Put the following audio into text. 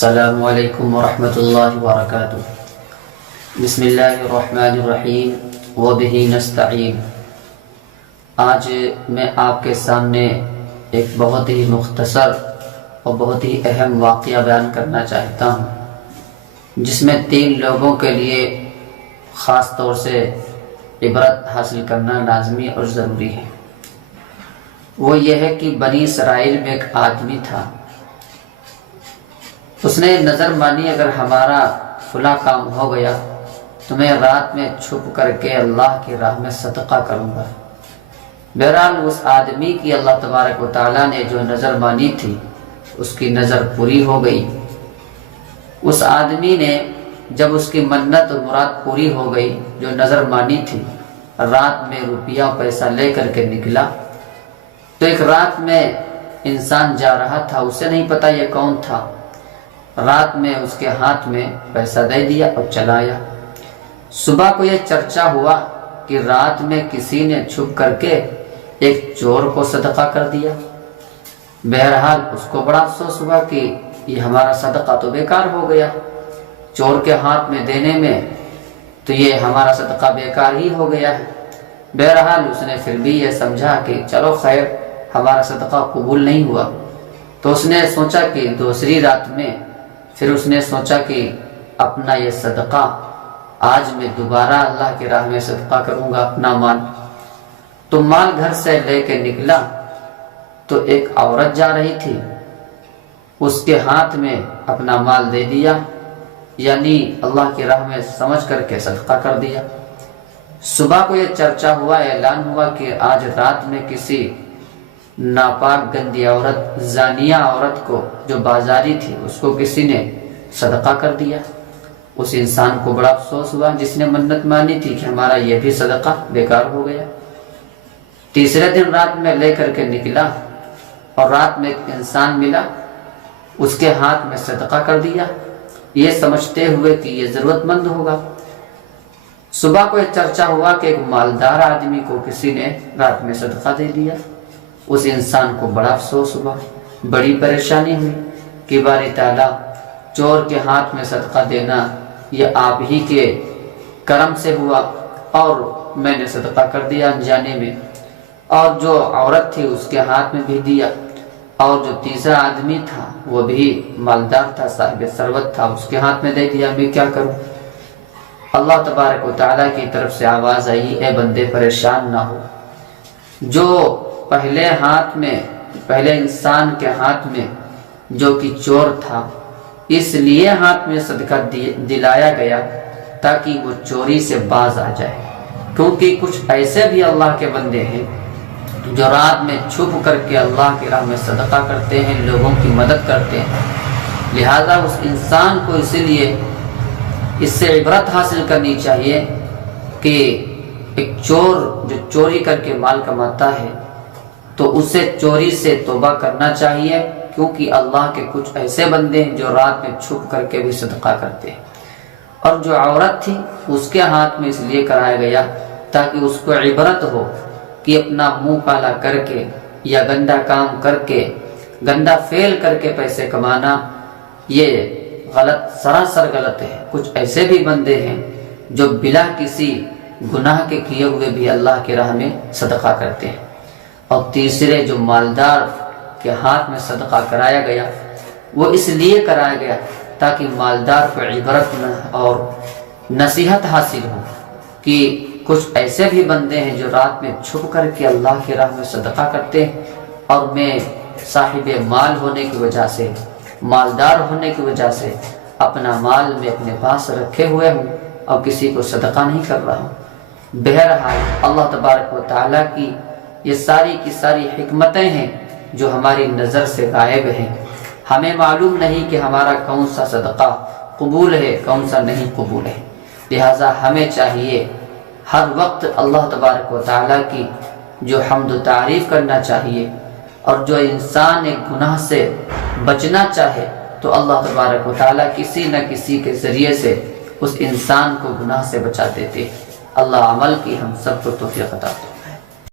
السلام علیکم ورحمۃ اللہ وبرکاتہ۔ بسم اللہ الرحمن الرحیم وبہ نستعین۔ آج میں آپ کے سامنے ایک بہت ہی مختصر اور بہت ہی اہم واقعہ بیان کرنا چاہتا ہوں، جس میں 3 لوگوں کے لیے خاص طور سے عبرت حاصل کرنا لازمی اور ضروری ہے۔ وہ یہ ہے کہ بنی اسرائیل میں ایک آدمی تھا، اس نے نظر مانی اگر ہمارا فلاں کام ہو گیا تو میں رات میں چھپ کر کے اللہ کی راہ میں صدقہ کروں گا۔ بہرحال اس آدمی کی اللہ تبارک و تعالیٰ نے جو نظر مانی تھی اس کی نظر پوری ہو گئی۔ اس آدمی نے جب اس کی منت اور مراد پوری ہو گئی جو نظر مانی تھی، رات میں روپیہ پیسہ لے کر کے نکلا تو ایک رات میں انسان جا رہا تھا، اسے نہیں پتا یہ کون تھا، رات میں اس کے ہاتھ میں پیسہ دے دیا اور چلا آیا۔ صبح کو یہ چرچا ہوا کہ رات میں کسی نے چھپ کر کے ایک چور کو صدقہ کر دیا۔ بہرحال اس کو بڑا افسوس ہوا کہ یہ ہمارا صدقہ تو بیکار ہو گیا، چور کے ہاتھ میں دینے میں تو یہ ہمارا صدقہ بیکار ہی ہو گیا ہے۔ بہرحال اس نے پھر بھی یہ سمجھا کہ چلو خیر، ہمارا صدقہ قبول نہیں ہوا، تو اس نے سوچا کہ دوسری رات میں پھر اس نے سوچا کہ اپنا یہ صدقہ آج میں دوبارہ اللہ کی راہ میں صدقہ کروں گا اپنا مال۔ تو مال گھر سے لے کے نکلا تو ایک عورت جا رہی تھی، اس کے ہاتھ میں اپنا مال دے دیا، یعنی اللہ کی راہ میں سمجھ کر کے صدقہ کر دیا۔ صبح کو یہ چرچا ہوا، اعلان ہوا کہ آج رات میں کسی ناپاک گندی عورت، زانیہ عورت کو جو بازاری تھی اس کو کسی نے صدقہ کر دیا۔ اس انسان کو بڑا افسوس ہوا جس نے منت مانی تھی کہ ہمارا یہ بھی صدقہ بیکار ہو گیا۔ تیسرے دن رات میں لے کر کے نکلا اور رات میں ایک انسان ملا، اس کے ہاتھ میں صدقہ کر دیا، یہ سمجھتے ہوئے کہ یہ ضرورت مند ہوگا۔ صبح کو یہ چرچا ہوا کہ ایک مالدار آدمی کو کسی نے رات میں صدقہ دے دیا۔ اس انسان کو بڑا افسوس ہوا، بڑی پریشانی ہوئی کہ باری تعالیٰ، چور کے ہاتھ میں صدقہ دینا یہ آپ ہی کے کرم سے ہوا اور میں نے صدقہ کر دیا انجانے میں، اور جو عورت تھی اس کے ہاتھ میں بھی دیا، اور جو تیسرا آدمی تھا وہ بھی مالدار تھا، صاحب ثروت تھا، اس کے ہاتھ میں دے دیا، میں کیا کروں؟ اللہ تبارک و تعالیٰ کی طرف سے آواز آئی، اے بندے پریشان نہ ہو، جو پہلے انسان کے ہاتھ میں جو کہ چور تھا اس لیے ہاتھ میں صدقہ دلایا گیا تاکہ وہ چوری سے باز آ جائے، کیونکہ کچھ ایسے بھی اللہ کے بندے ہیں جو رات میں چھپ کر کے اللہ کی راہ میں صدقہ کرتے ہیں، لوگوں کی مدد کرتے ہیں۔ لہذا اس انسان کو اسی لیے اس سے عبرت حاصل کرنی چاہیے کہ ایک چور جو چوری کر کے مال کماتا ہے تو اسے چوری سے توبہ کرنا چاہیے، کیونکہ اللہ کے کچھ ایسے بندے ہیں جو رات میں چھپ کر کے بھی صدقہ کرتے ہیں۔ اور جو عورت تھی اس کے ہاتھ میں اس لیے کرایا گیا تاکہ اس کو عبرت ہو کہ اپنا منہ کالا کر کے یا گندا کام کر کے، گندا فعل کر کے پیسے کمانا یہ غلط، سراسر غلط ہے۔ کچھ ایسے بھی بندے ہیں جو بلا کسی گناہ کے کیے ہوئے بھی اللہ کی راہ میں صدقہ کرتے ہیں۔ اور تیسرے جو مالدار کے ہاتھ میں صدقہ کرایا گیا وہ اس لیے کرایا گیا تاکہ مالدار کو عبرت اور نصیحت حاصل ہو کہ کچھ ایسے بھی بندے ہیں جو رات میں چھپ کر کے اللہ کی راہ میں صدقہ کرتے ہیں، اور میں صاحب مال ہونے کی وجہ سے، مالدار ہونے کی وجہ سے اپنا مال میں اپنے پاس رکھے ہوئے ہوں اور کسی کو صدقہ نہیں کر رہا ہوں۔ بہرحال اللہ تبارک و تعالیٰ کی یہ ساری کی ساری حکمتیں ہیں جو ہماری نظر سے غائب ہیں۔ ہمیں معلوم نہیں کہ ہمارا کون سا صدقہ قبول ہے، کون سا نہیں قبول ہے، لہٰذا ہمیں چاہیے ہر وقت اللہ تبارک و تعالیٰ کی جو حمد و تعریف کرنا چاہیے، اور جو انسان ایک گناہ سے بچنا چاہے تو اللہ تبارک و تعالیٰ کسی نہ کسی کے ذریعے سے اس انسان کو گناہ سے بچا دیتے۔ اللہ عمل کی ہم سب کو توفیق عطا کرے۔